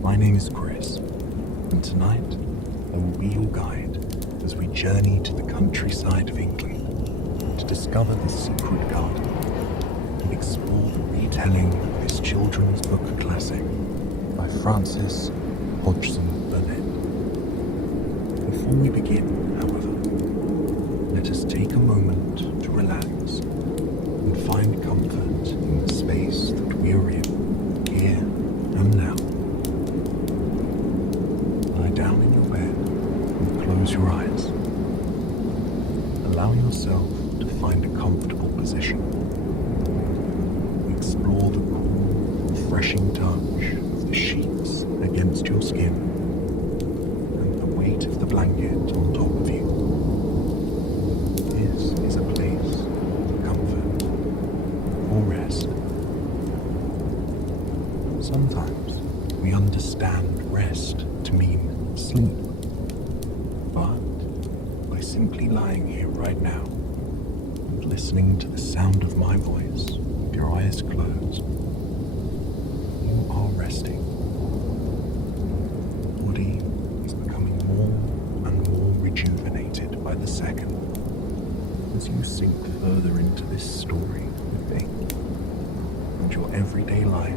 My name is Chris, and tonight I will be your guide as we journey to the countryside of England to discover the secret garden and explore the retelling of this children's book classic by Francis Hodgson Burnett. Before we begin, however, let us take a moment to relax and find comfort in the space that we are in, here and now. Lie down in your bed and close your eyes. Allow yourself to find a comfortable position. Explore the cool, refreshing touch of the sheets against your skin and the weight of the blanket on top of you. This is a place of comfort or rest. Sometimes we understand rest to mean sleep, but by simply lying here right now and listening to the sound of my voice with your eyes closed, you are resting. Your body is becoming more and more rejuvenated by the second as you sink further into this story with me, and your everyday life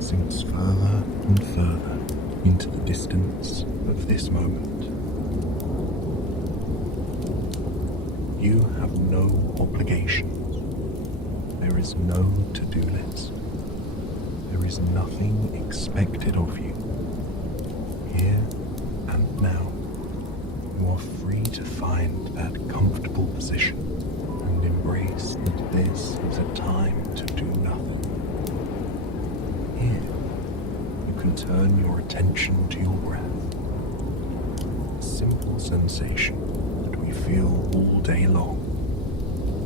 sinks further and further into the distance of this moment. You have no obligations. There is no to-do list. There is nothing expected of you. Here and now, you are free to find that comfortable position and embrace that this is a time to do nothing. Here, you can turn your attention to your breath. A simple sensation that we feel all day long.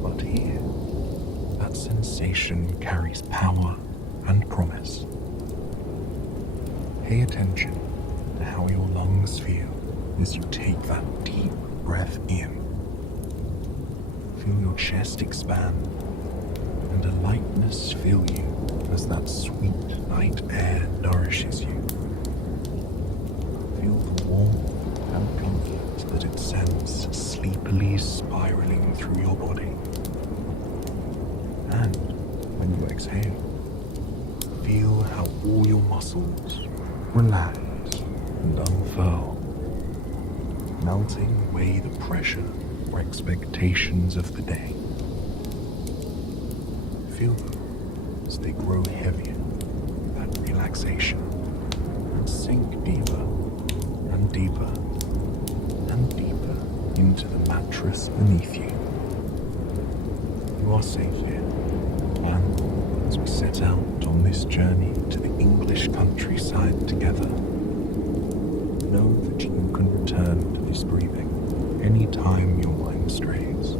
But here, that sensation carries power and promise. Pay attention to how your lungs feel as you take that deep breath in. Feel your chest expand and a lightness fill you as that sweet night air nourishes you. Feel the warmth and comfort that it sends sleepily spiraling through your body. And when you exhale, feel how all your muscles relax and unfurl, melting away the pressure or expectations of the day. Feel them as they grow heavier with that relaxation and sink deeper and deeper and deeper into the mattress beneath you. You are safe here, and as we set out on this journey to the English countryside together, know that you can return to this breathing anytime your mind strays,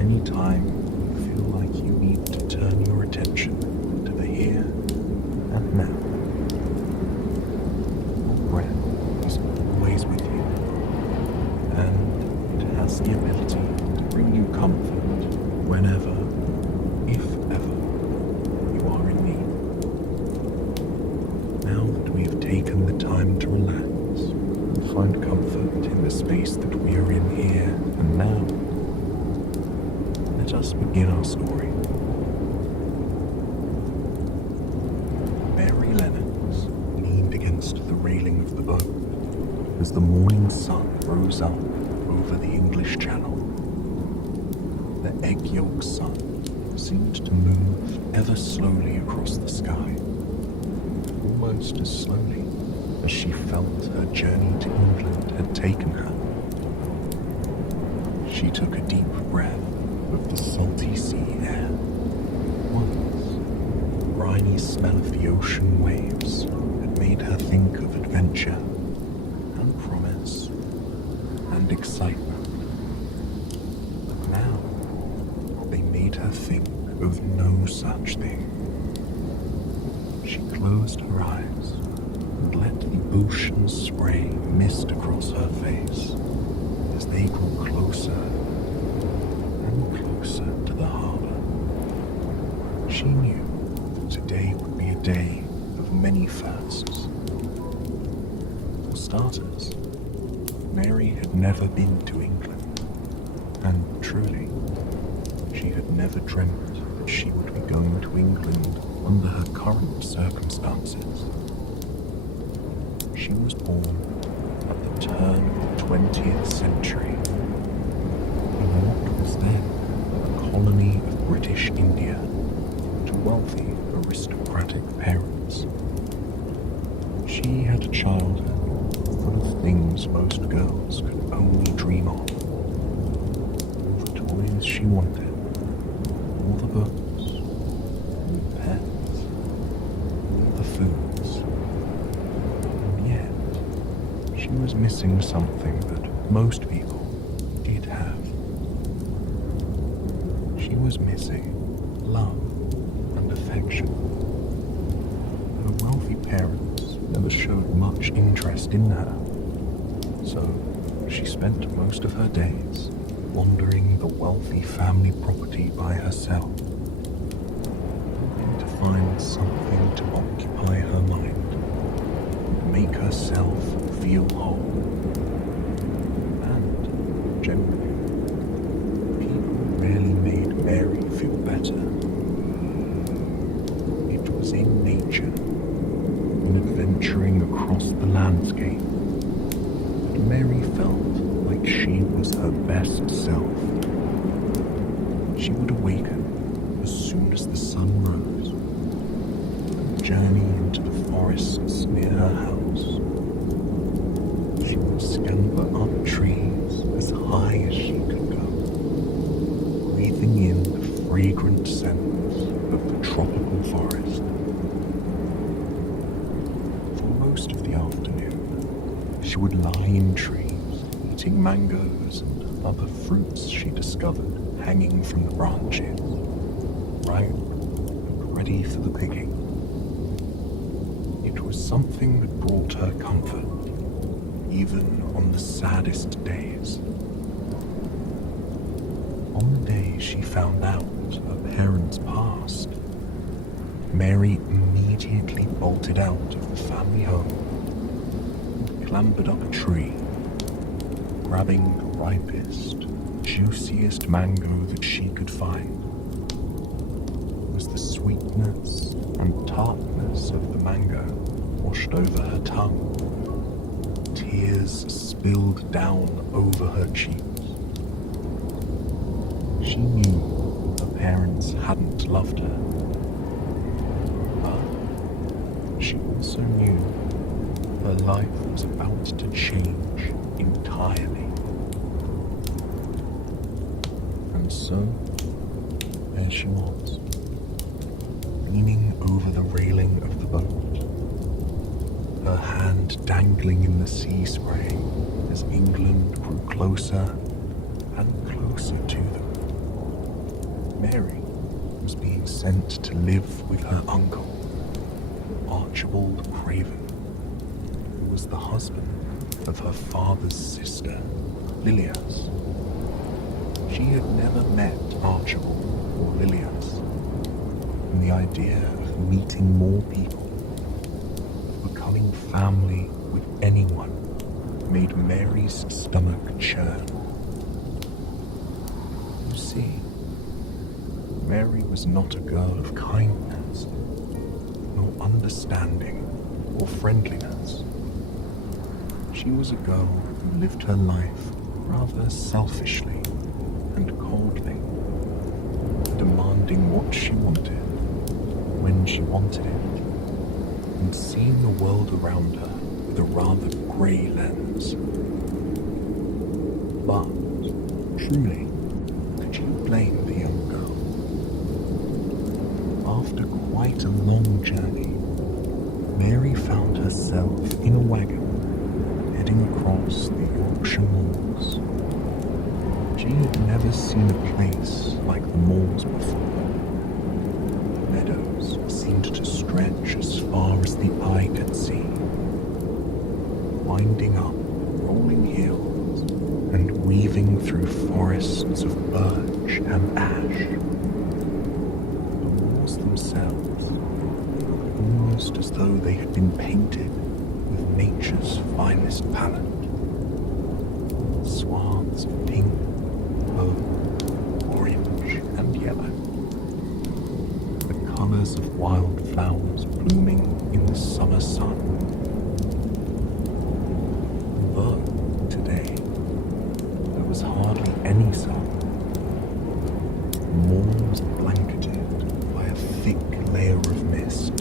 anytime you feel like you need to turn your attention to the here and now. Your breath is always with you, and it has the ability to bring you comfort whenever, if ever, you are in need. Now that we have taken the time to relax and find comfort in the space that we are in here and now, let us begin our story. Mary Lennox leaned against the railing of the boat as the morning sun rose up over the English Channel. The egg yolk sun seemed to move ever slowly across the sky, almost as slowly as she felt her journey to England had taken her. She took a deep breath of the salty sea air. Once, the briny smell of the ocean waves had made her think of adventure and promise and excitement. But now, they made her think of no such thing. She closed her eyes and let the ocean spray mist across her face as they grew closer and closer to the harbor. She knew that today would be a day of many firsts For starters, Mary had never been to England, and truly, she had never dreamt that she would be going to England under her current circumstances. She was born at the turn of the 20th century in what was then a colony of British India to wealthy aristocratic parents. She had a childhood full of things most girls could only dream of. All the toys she wanted, all the books, all the pets, all the foods. And yet, she was missing something that most people did have. She was missing love and affection. Her wealthy parents never showed much interest in her, so she spent most of her days wandering the wealthy family property by herself, hoping to find something to occupy her mind and make herself feel whole. And generally, people rarely made Mary feel better. It was in nature, when adventuring across the landscape, that Mary felt like she was her best self. She would awaken as soon as the sun rose and journey into the forests near her house. She would scamper up trees as high as she could go, breathing in the fragrant scents of the tropical forest. For most of the afternoon, she would lie in trees, eating mangoes and other fruits she discovered hanging from the branches, ripe and ready for the picking. It was something that brought her comfort, even on the saddest days. On the day she found out her parents passed, Mary immediately bolted out of the family home and clambered up a tree, grabbing the ripest, juiciest mango that she could find. It was the sweetness and tartness of the mango washed over her tongue. Tears spilled down over her cheeks. She knew her parents hadn't loved her, but she also knew her life was about to change entirely. And so, there she was, leaning over the railing of the boat, her hand dangling in the sea spray as England grew closer and closer to them. Mary was being sent to live with her uncle, Archibald Craven, who was the husband of her father's sister, Lilias. She had never met Archibald or Lilias, and the idea of meeting more people, becoming family with anyone, made Mary's stomach churn. You see, Mary was not a girl of kindness, nor understanding or friendliness. She was a girl who lived her life rather selfishly and coldly, demanding what she wanted, when she wanted it, and seeing the world around her with a rather grey lens. But, truly, could you blame the young girl? After quite a long journey, Mary found herself in a wagon heading across the Yorkshire moors. She had never seen a place like the moors before. Meadows seemed to stretch as far as the eye could see, winding up rolling hills and weaving through forests of birch and ash. The moors themselves looked almost as though they had been painted with nature's finest palette. Swaths of pink, purple, orange, and yellow. The colours of wildflowers blooming in the summer sun. But today, there was hardly any sun. The morn was blanketed by a thick layer of mist,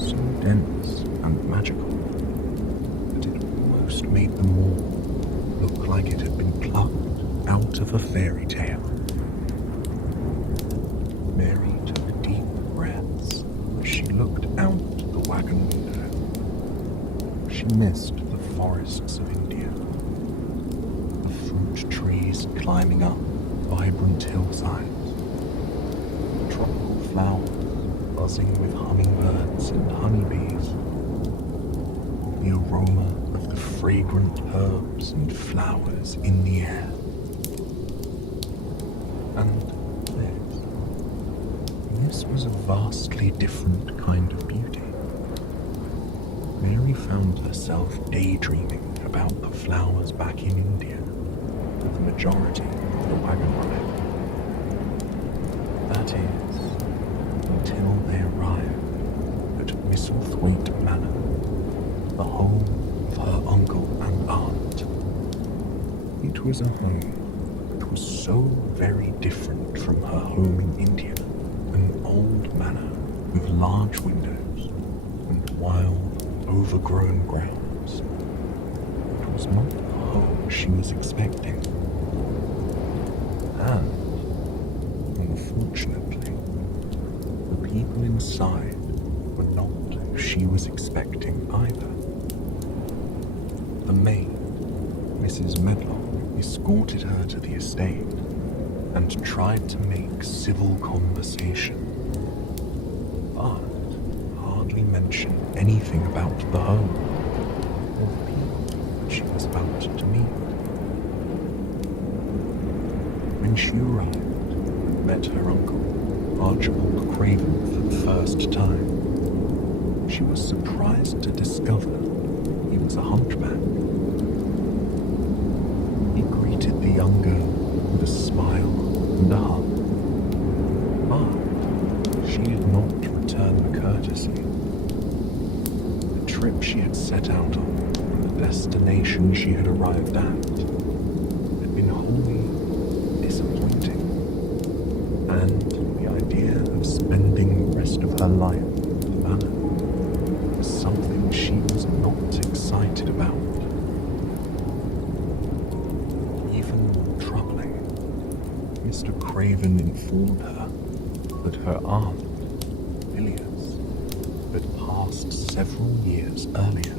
so dense and magical that it almost made the morn look like it had been plucked out of a fairy tale. Mary took deep breaths as she looked out the wagon window. She missed the forests of India, the fruit trees climbing up vibrant hillsides, the tropical flowers buzzing with hummingbirds and honeybees, the aroma of the fragrant herbs and flowers in the air. And this was a vastly different kind of beauty. Mary found herself daydreaming about the flowers back in India, with the majority of the wagon ride. That is, until they arrived at Misselthwaite Manor, the home of her uncle and aunt. It was a home that was so very different from her home in India, an old manor with large windows and wild, overgrown grounds. It was not the home she was expecting. And, unfortunately, the people inside were not who she was expecting either. The maid, Mrs. Medlock, escorted her to the estate and tried to make civil conversation, but hardly mentioned anything about the home or the people that she was about to meet. When she arrived and met her uncle, Archibald Craven, for the first time, she was surprised to discover he was a hunchback. He greeted the young girl with a smile and a hug, but she did not return the courtesy. The trip she had set out on, and the destination she had arrived at, had been wholly disappointing, and the idea of spending the rest of her life at the manor was something she was not excited about. Even more troubling, Mr. Craven informed her that her aunt, Villiers, had passed several years earlier.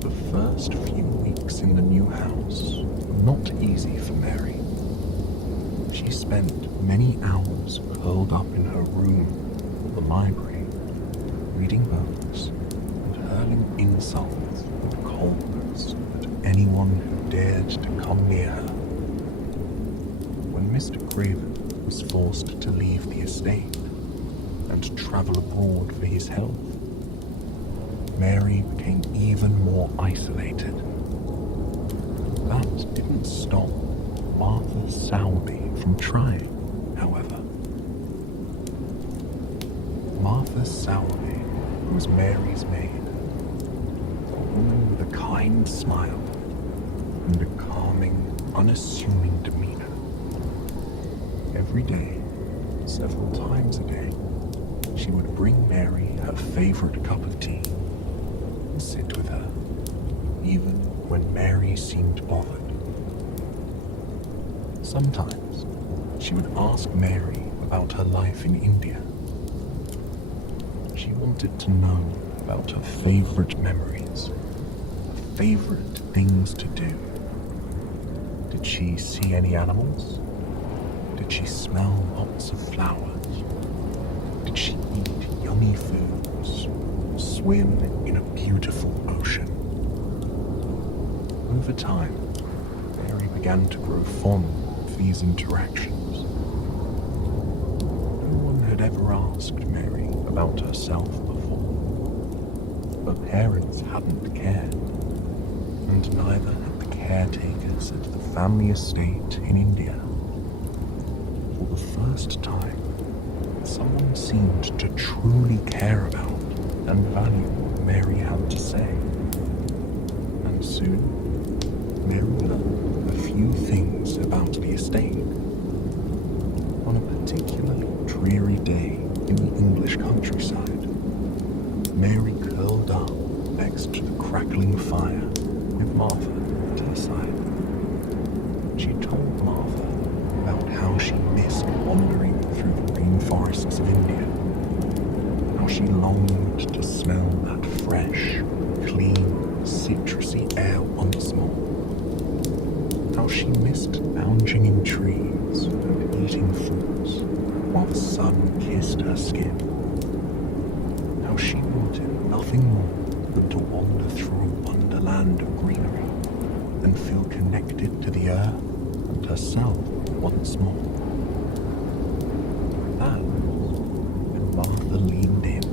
The first few weeks in the new house were not easy for Mary. She spent many hours curled up in her room or the library, reading books and hurling insults and coldness at anyone who dared to come near her. When Mr. Craven was forced to leave the estate and travel abroad for his health, Mary became even more isolated. That didn't stop Martha Sowerby from trying, however. Martha Sowerby was Mary's maid, a woman with a kind smile and a calming, unassuming demeanor. Every day, several times a day, she would bring Mary her favorite cup of tea and sit with her, even when Mary seemed bothered. Sometimes she would ask Mary about her life in India. She wanted to know about her favorite memories, her favorite things to do. Did she see any animals? Did she smell lots of flowers? Did she eat yummy foods? Swim in a beautiful ocean? Over time, Mary began to grow fond of these interactions. No one had ever asked Mary about herself before, her parents hadn't cared, and neither had the caretakers at the family estate in India. For the first time, someone seemed to truly care about and value what Mary had to say. And soon, Mary learned a few things about the estate. On a particularly dreary day in the English countryside, Mary curled up next to the crackling fire with Martha to her side. She told Martha about how she missed wandering through the rainforests of India, how she longed to smell that fresh, clean, citrusy air once more, how she missed lounging in trees and eating fruits while the sun kissed her skin, how she wanted nothing more than to wander through a wonderland of greenery and feel connected to the earth and herself once more. And when Martha leaned in,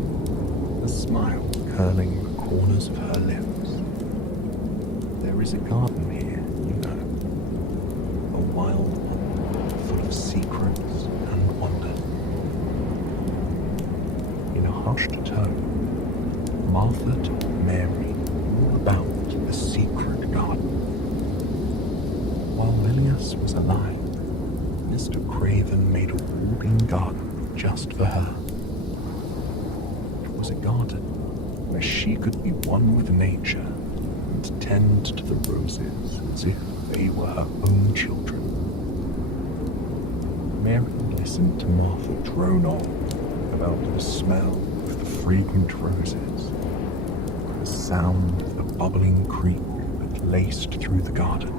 a smile curling the corners of her lips. There is a garden here, you know, a wild one full of secrets and wonder. In a hushed tone, Martha told Mary all about the secret garden. While Lilias was alive, Mr. Craven made a walled-in garden just for her. It was a garden where she could be one with nature and tend to the roses as if they were her own children. Mary listened to Martha drone on about the smell of the fragrant roses, the sound of the bubbling creek that laced through the garden,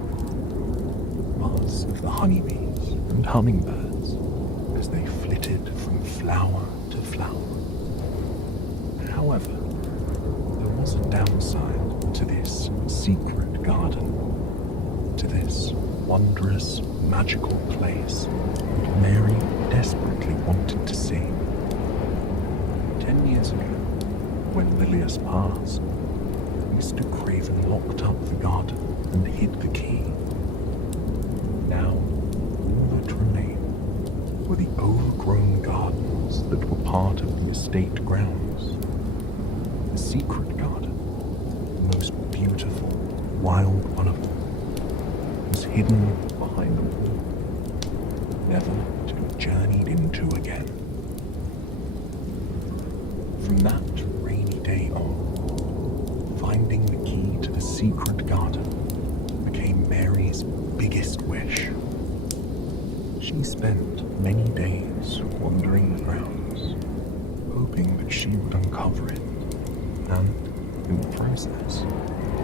the buzz of the honeybees and hummingbirds as they flitted from flower to flower. However, there was a downside to this secret garden, to this wondrous, magical place that Mary desperately wanted to see. 10 years ago, when Lilias passed, Mr. Craven locked up the garden and hid the key. Now, all that remained were the overgrown gardens that were part of the estate grounds. The secret garden, the most beautiful, wild one of all, was hidden behind the wall, never to be journeyed into again. From that rainy day on, finding the key to the secret garden became Mary's biggest wish. She spent many days wandering the grounds, hoping that she would uncover it, and, in the process,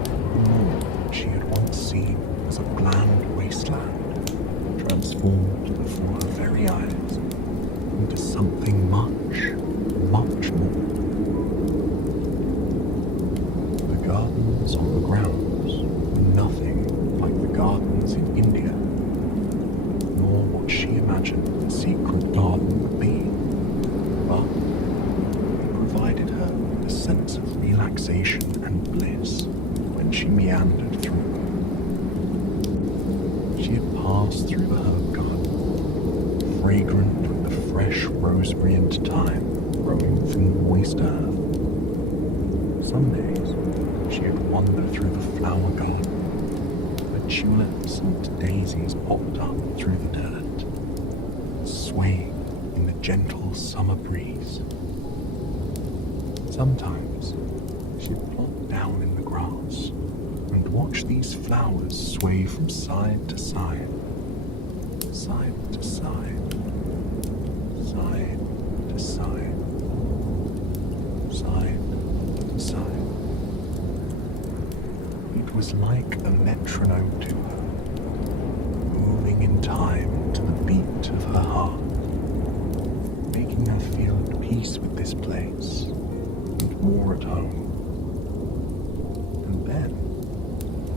the moor she had once seen as a bland wasteland transformed before her very eyes into something much, much more. The gardens on the grounds were nothing like the gardens in India, nor what she imagined the secret garden would be, but it provided her with a sense of relaxation and bliss when she meandered through them. She had passed through the herb garden, fragrant with the fresh rosemary and thyme growing from the moist earth. Some days she had wandered through the flower garden, where tulips and daisies popped up through the dirt, swaying in the gentle summer breeze. Sometimes she had plopped down in the grass and watched these flowers sway from side to side, side to side, side to side, side to side. It was like a metronome to her, moving in time to the beat of her heart, making her feel at peace with this place and more at home. And then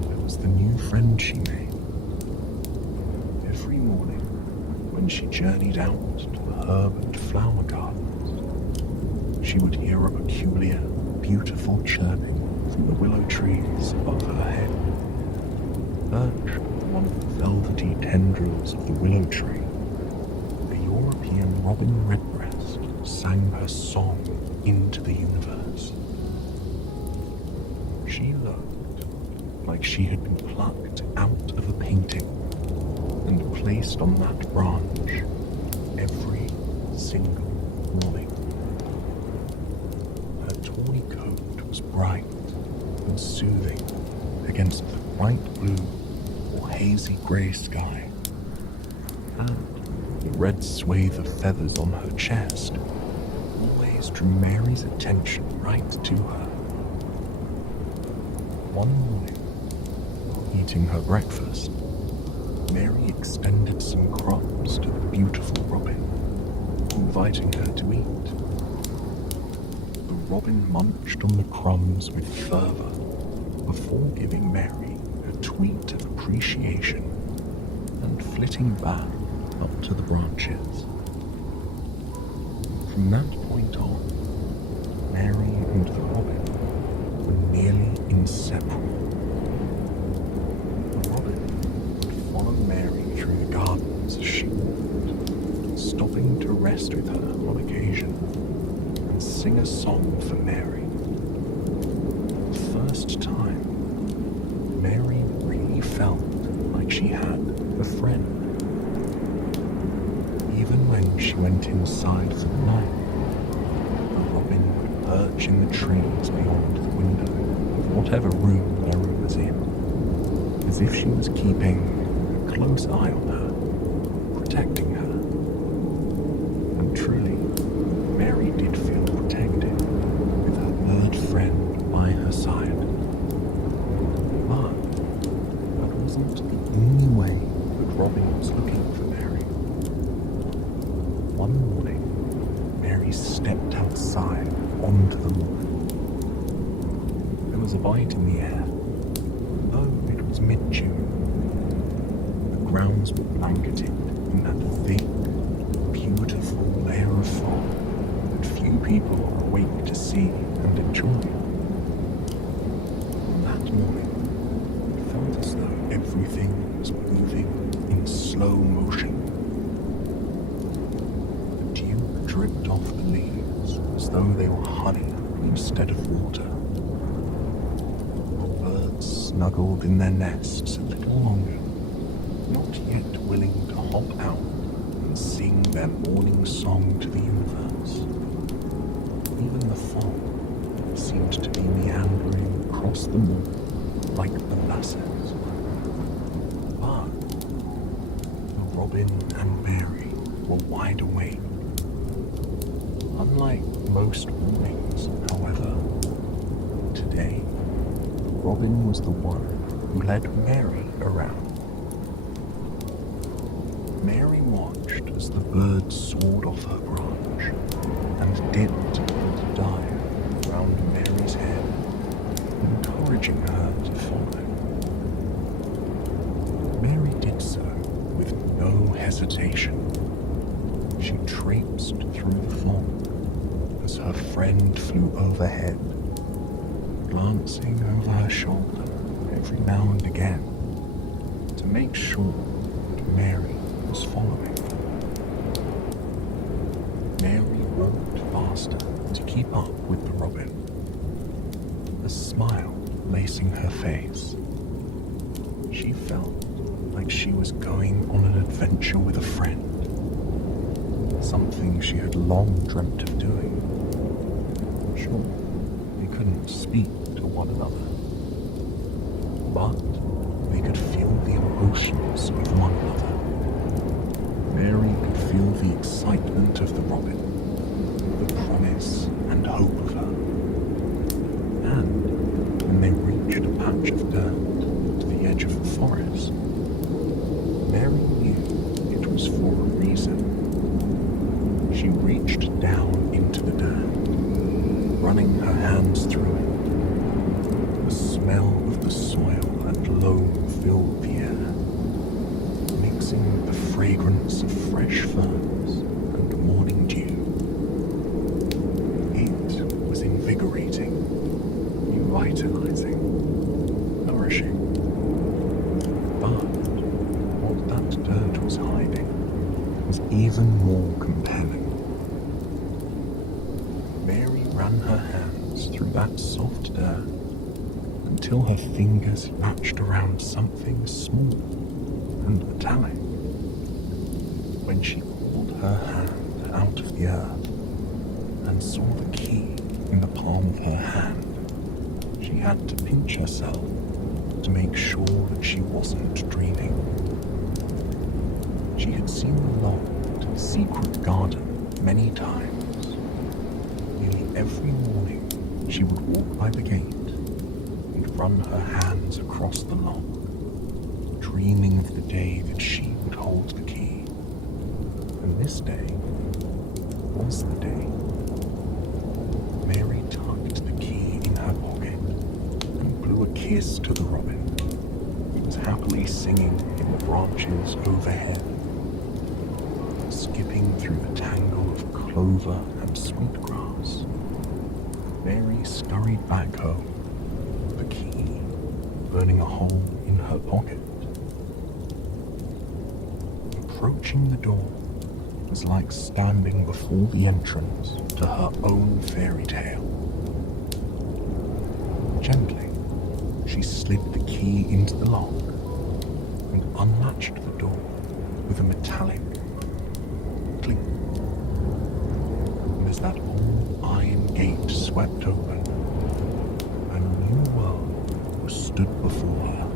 there was the new friend she made. Every morning, when she journeyed out to the herb and flower gardens, she would hear a peculiar, beautiful chirping from the willow trees above her head. Perched on the velvety tendrils of the willow tree, the European robin redbreast sang her song into the universe. She looked like she had been plucked out of a painting and placed on that branch every single morning. Her tawny coat was bright and soothing against the bright blue or hazy grey sky, and the red swathe of feathers on her chest always drew Mary's attention right to her. One morning, eating her breakfast, Mary extended some crumbs to the beautiful robin, inviting her to eat. The robin munched on the crumbs with fervor before giving Mary a tweet of appreciation and flitting back up to the branches. From that point on, Mary and the robin were nearly inseparable. The robin would follow Mary through the gardens as she walked, stopping to rest with her on occasion and sing a song for Mary. The first time, Mary really felt like she had a friend. Even when she went inside for the night, the robin would perch in the trees beyond the window of whatever room Mary was in, as if she was keeping a close eye on her, protecting her. And truly, Mary did feel protected with her bird friend by her side. But that wasn't the only way that Robin was looking for Mary. One morning, Mary stepped outside onto the lawn. There was a bite in the air, though it was mid-June. The grounds were blanketed in that thick, beautiful layer of fog that few people are awake to see and enjoy. That morning, it felt as though everything was moving in slow motion. The dew dripped off the leaves as though they were honey instead of water. The birds snuggled in their nests a little longer, not yet willing to hop out and sing their morning song to the universe. Even the fog seemed to be meandering across the moor like molasses. But the robin and Mary were wide awake. Unlike most mornings, however, today the robin was the one who led Mary around. Mary watched as the bird soared off her branch and dipped and dived around Mary's head, encouraging her to follow. Mary did so with no hesitation. She traipsed through the fog as her friend flew overhead, glancing over her shoulder every now and again to make sure that Mary was following. Mary walked faster to keep up with the robin, a smile lacing her face. She felt like she was going on an adventure with a friend, something she had long dreamt of doing. Sure, they couldn't speak to one another, but they could feel the emotions of one another. Mary could feel the excitement of the robin, the promise and hope of her. And when they reached a patch of dirt to the edge of the forest, Mary knew it was for a reason. She reached down into the dirt, running her hands through it. The smell of the soil and loam filled the air, mixing with the fragrance of fresh ferns and morning dew. It was invigorating revitalizing, nourishing. But what that dirt was hiding was even more compelling. Mary ran her hands through that soft dirt until her fingers latched around something small and metallic. When she pulled her hand out of the earth and saw the key in the palm of her hand, she had to pinch herself to make sure that she wasn't dreaming. She had seen the locked, secret garden many times. Nearly every morning she would walk by the gate and run her hands across the lock, dreaming of the day that she would hold the key. And this day was the day. Mary tucked the key in her pocket and blew a kiss to the robin, who was happily singing in the branches overhead. Skipping through the tangle of clover and sweetgrass, Mary scurried back home, the key burning a hole in her pocket. Approaching the door was like standing before the entrance to her own fairy tale. Gently, she slid the key into the lock and unlatched the door with a metallic clink. And as that old iron gate swept open, a new world stood before her.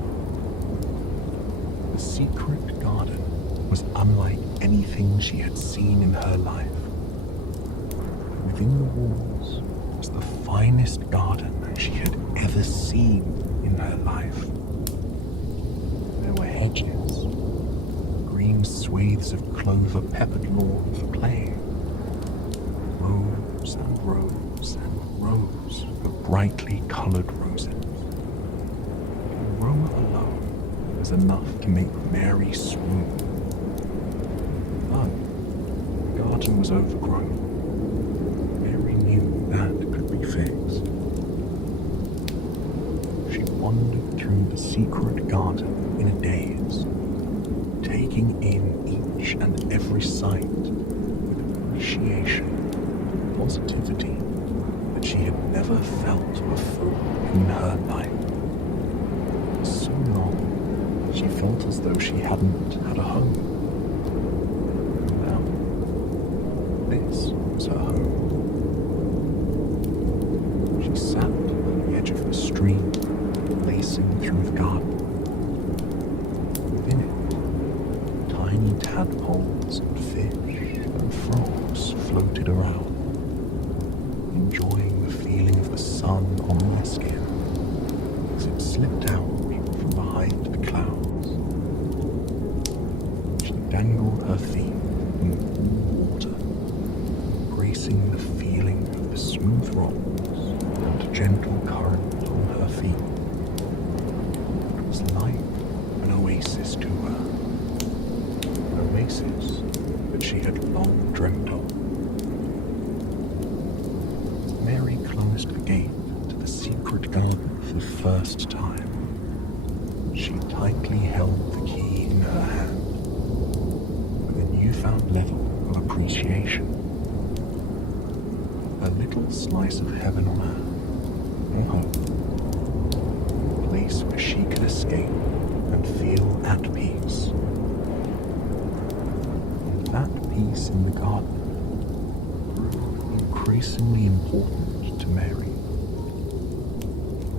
The secret garden was unlike anything she had seen in her life. Within the walls was the finest garden she had ever seen in her life. There were hedges, green swathes of clover peppered lawn for playing, rows and rows and rows of brightly coloured roses. The aroma alone was enough to make Mary swoon. But the garden was overgrown. Mary knew that could be fixed. She wandered through the secret garden in a daze, taking in each and every sight with appreciation and positivity that she had never felt before in her life. For so long, she felt as though she hadn't had a home. This was her home. She sat on the edge of the stream, lacing through the garden. Within it, tiny tadpoles and fish and frogs floated around, enjoying the feeling of the sun on their skin as it slipped out from behind the clouds. She dangled her feet in the cool water, embracing the feeling of the smooth rocks and gentle current on her feet. It was like an oasis to her, an oasis that she had long dreamt of. Mary closed the gate to the secret garden for the first time. She tightly held the key in her hand with a newfound level of appreciation. A little slice of heaven on earth, or home, a place where she could escape and feel at peace. And that peace in the garden grew increasingly important to Mary,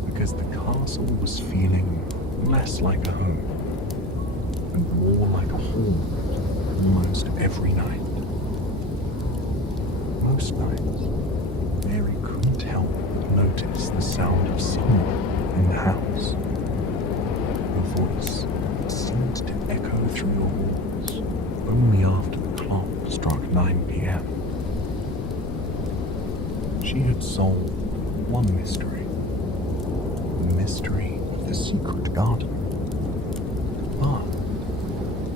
because the castle was feeling less like a home and more like a haunt almost every night. Most nights, Mary couldn't help but notice the sound of someone in the house. A voice that seemed to echo through the walls only after the clock struck 9 p.m. She had solved one mystery, the mystery of the secret garden. But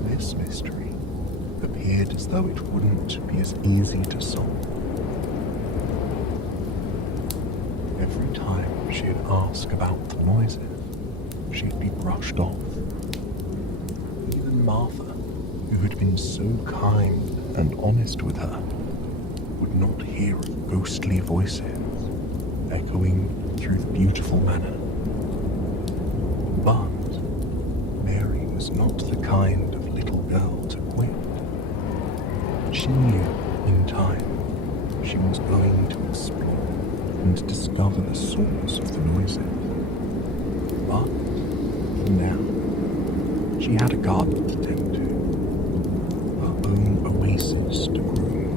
this mystery appeared as though it wouldn't be as easy to solve. Every time she'd ask about the noises, she'd be brushed off. Even Martha, who had been so kind and honest with her, would not hear of ghostly voices echoing through the beautiful manor. But Mary was not the kind of little girl to quit. She knew in time she was going to explore and discover the source of the noises. But for now, she had a garden to tend to, her own oasis to groom.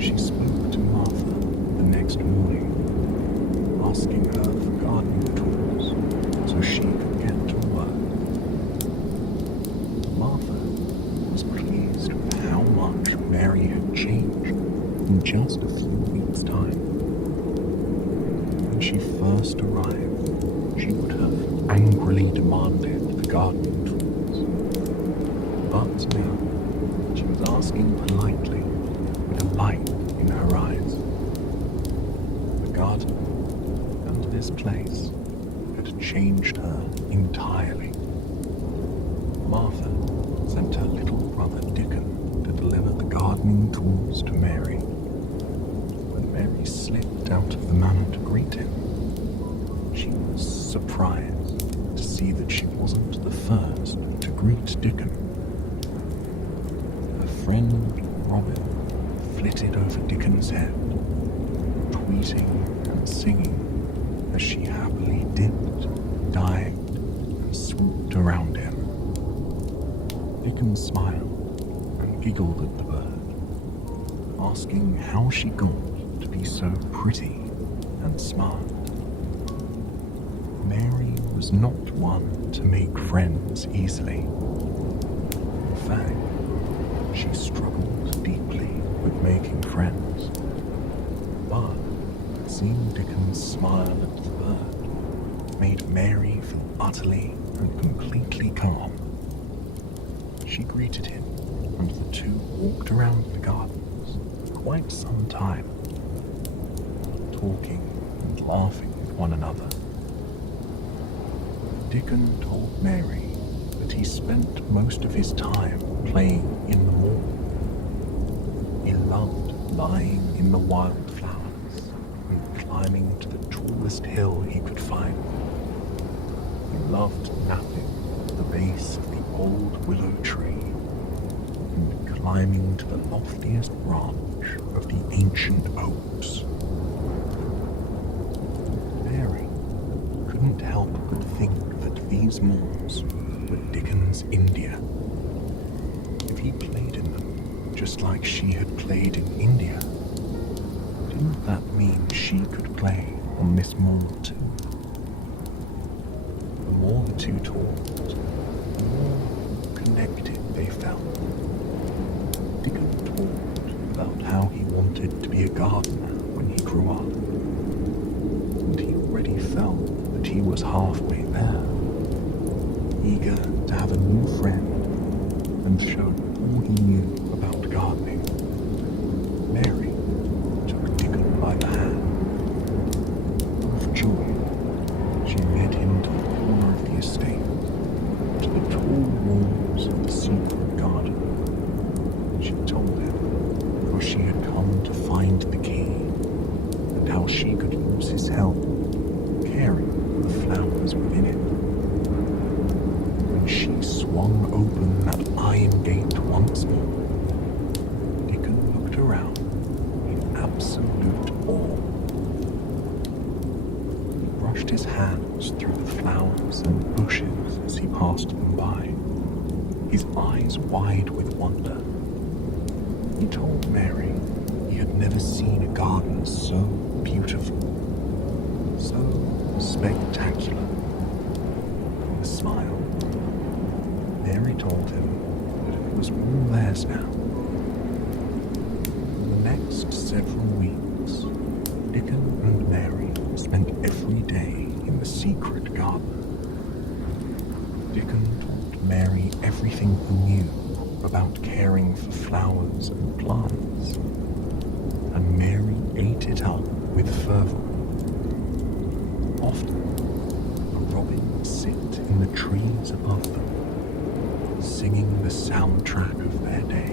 She spoke to Martha the next morning, asking her for gardening tools so she could get to work. Martha was pleased with how much Mary had changed in just a few weeks' time. When she first arrived, she would have angrily demanded the gardening tools. But now, she was asking politely, with a light in her eyes. The garden and this place had changed her entirely. Martha sent her little brother Dickon to deliver the gardening tools to Mary. When Mary slipped out of the manor to greet him, she was surprised to see that she wasn't the first to greet Dickon. Her friend Robin flitted over Dickon's head, tweeting and singing as she happily dipped, dived, and swooped around him. Dickon smiled and giggled at the bird, asking how she got to be so pretty and smart. Mary was not one to make friends easily. In fact, she struggled deeply with making friends. But seeing Dickon smile at the bird made Mary feel utterly and completely calm. She greeted him, and the two walked around the gardens for quite some time, talking and laughing with one another. Dickon told Mary that he spent most of his time playing in the morn. He loved lying in the wildflowers and climbing to the tallest hill he could find. He loved napping at the base of the old willow tree and climbing to the loftiest branch of the ancient oaks. Mary couldn't help but think that these moors were Dickon's India. If he played in them just like she had played in India, didn't that mean she could play on this moor too? The more the two talked, the more connected they felt. Dickon talked about how he wanted to be a gardener when he grew up, and he already felt that he was halfway there, eager to have a new friend and show all he knew about gardening. Mary took Dickon by the hand. Full of joy, she led him to the corner of the estate, to the tall walls of the secret garden. She told him how she had come to find the key, and how she could use his help, caring for the flowers within it. When she swung open that iron gate once more, Dickon looked around in absolute awe. He brushed his hands through the flowers and bushes as he passed them by, his eyes wide with wonder. He told Mary he had never seen a garden so beautiful, so spectacular. With a smile, Mary told him that it was all theirs now. For the next several weeks, Dickon and Mary spent every day in the secret garden. Dickon taught Mary everything he knew about caring for flowers and plants, and Mary ate it up with fervor. Often, a robin would sit in the trees above them, singing the soundtrack of their day.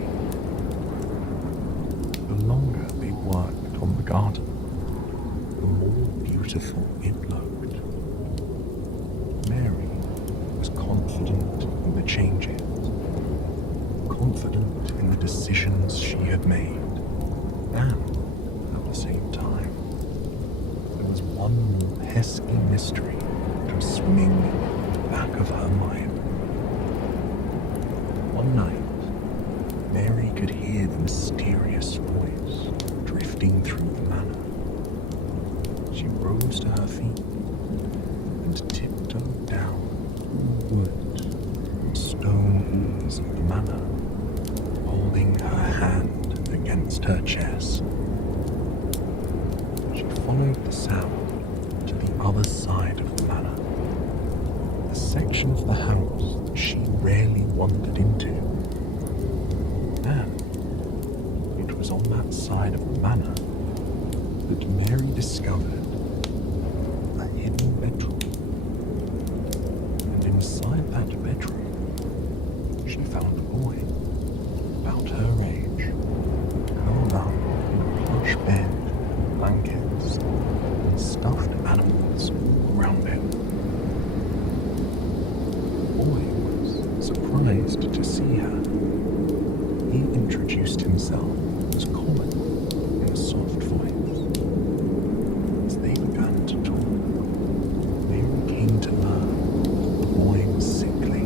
The longer they worked on the garden, the more beautiful it looked. Mary was confident in the changes, confident in the decisions she had made, and at the same time, there was one more pesky mystery that was swimming in the back of her mind. One night, Mary could hear the mysterious voice drifting through the manor. She rose to her feet and tiptoed down through the wood and stone walls of the manor, holding her hand against her chest. She followed the sound to the other side of the manor, a section of the house that she rarely wandered into. And it was on that side of the manor that Mary discovered a hidden bedroom. And inside that bedroom, she found a boy about her age, curled up in a plush bed, blankets, and stuffed animals around him. The boy was surprised to see her. He introduced himself as Colin in a soft voice. As they began to talk, Mary came to learn that the boy was sickly.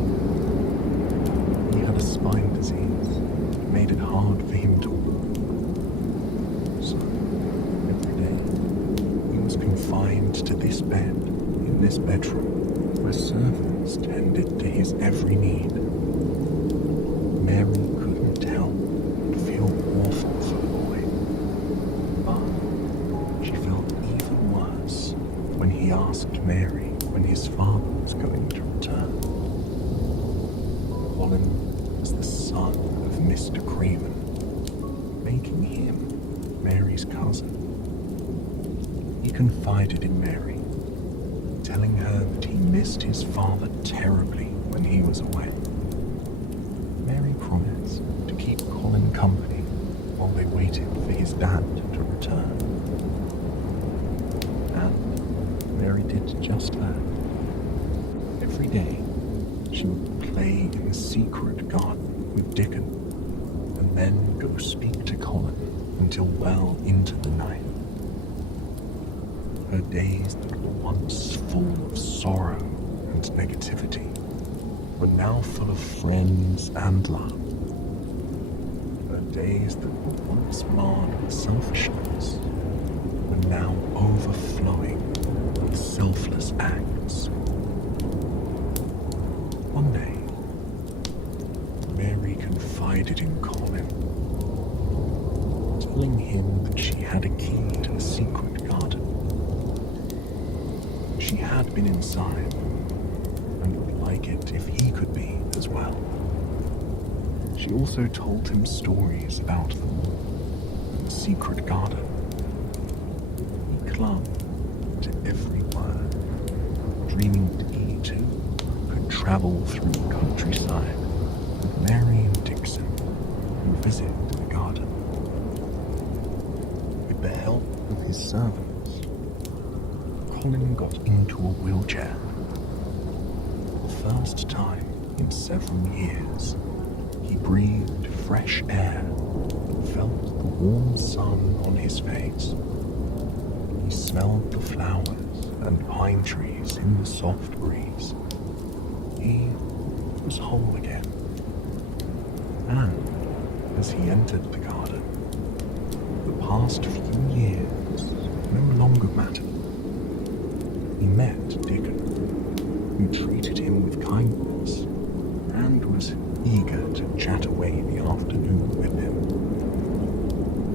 He had a spine disease that made it hard for him to walk. So, every day, he was confined to this bed in this bedroom where servants tended to his every need. Mary couldn't help but feel awful for the boy, but she felt even worse when he asked Mary when his father was going to return. Colin was the son of Mr. Craven, making him Mary's cousin. He confided in Mary, telling her that he missed his father terribly when he was away. Mary promised to keep Colin company while they waited for his dad to return. And Mary did just that. Every day, she would play in the secret garden with Dickon, and then go speak to Colin until well into the night. Her days that were once full of sorrow and negativity were now full of friends and love. Her days that were once marred with selfishness were now overflowing with selfless acts. One day, Mary confided in Colin, telling him that she had a key to the secret garden. She had been inside, and would like it if he could be as well. She also told him stories about them and the secret garden. He clung to every word, dreaming that he too could travel through the countryside with Mary and Dixon and visit the garden. With the help of his servants, Colin got into a wheelchair. For the first time in several years, he breathed fresh air and felt the warm sun on his face. He smelled the flowers and pine trees in the soft breeze. He was whole again. And as he entered the garden, the past few years no longer mattered. He met Dickon, who treated him with kindness and was eager to chat away the afternoon with him.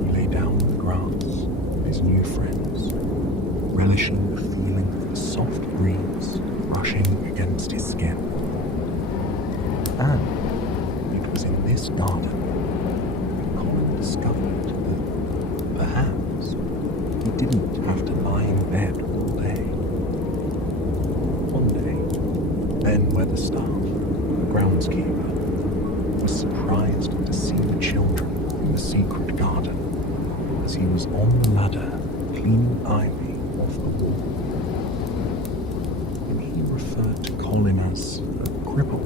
He lay down on the grass with his new friends, relishing the feeling of the soft breeze brushing against his skin. And it was in this garden that Colin discovered that perhaps he didn't have to lie in bed all day. the staff, the groundskeeper, was surprised to see the children in the secret garden as he was on the ladder cleaning ivy off the wall. When he referred to Colin as a cripple,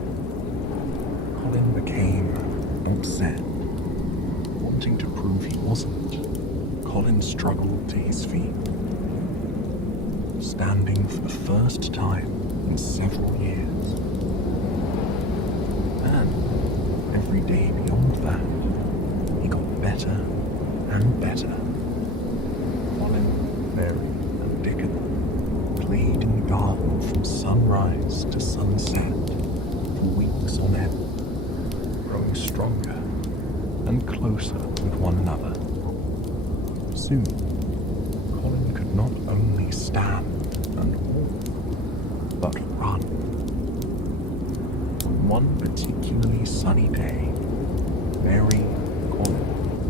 Colin became upset. Wanting to prove he wasn't, Colin struggled to his feet. Standing for the first time in several years. And every day beyond that, he got better and better. Colin, Mary, and Dickon played in the garden from sunrise to sunset for weeks on end, growing stronger and closer with one another. Soon, Colin could not only stand and walk, but run. On one particularly sunny day, Mary, Colin,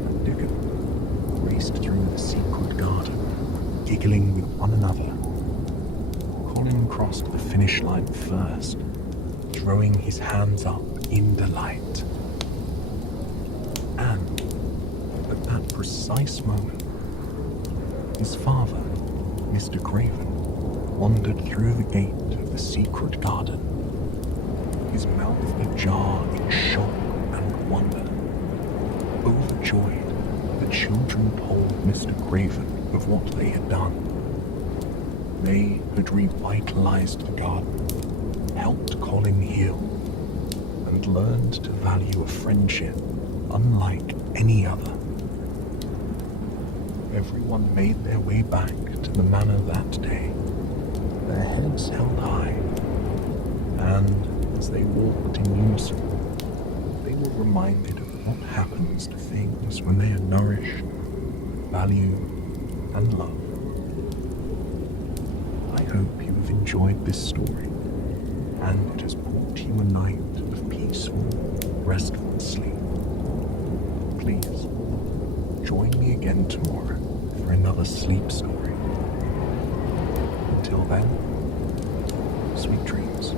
and Dickon raced through the secret garden, giggling with one another. Colin crossed the finish line first, throwing his hands up in delight. And at that precise moment, his father, Mr. Craven, wandered through the gate of the secret garden, his mouth ajar in shock and wonder. Overjoyed, the children told Mr. Craven of what they had done. They had revitalized the garden, helped Colin heal, and learned to value a friendship unlike any other. Everyone made their way back to the manor that day, their heads held high, and as they walked in unison, they were reminded of what happens to things when they are nourished, valued, and loved. I hope you have enjoyed this story, and it has brought you a night of peaceful, restful sleep. Please, join me again tomorrow for another sleep story. Until then, sweet dreams.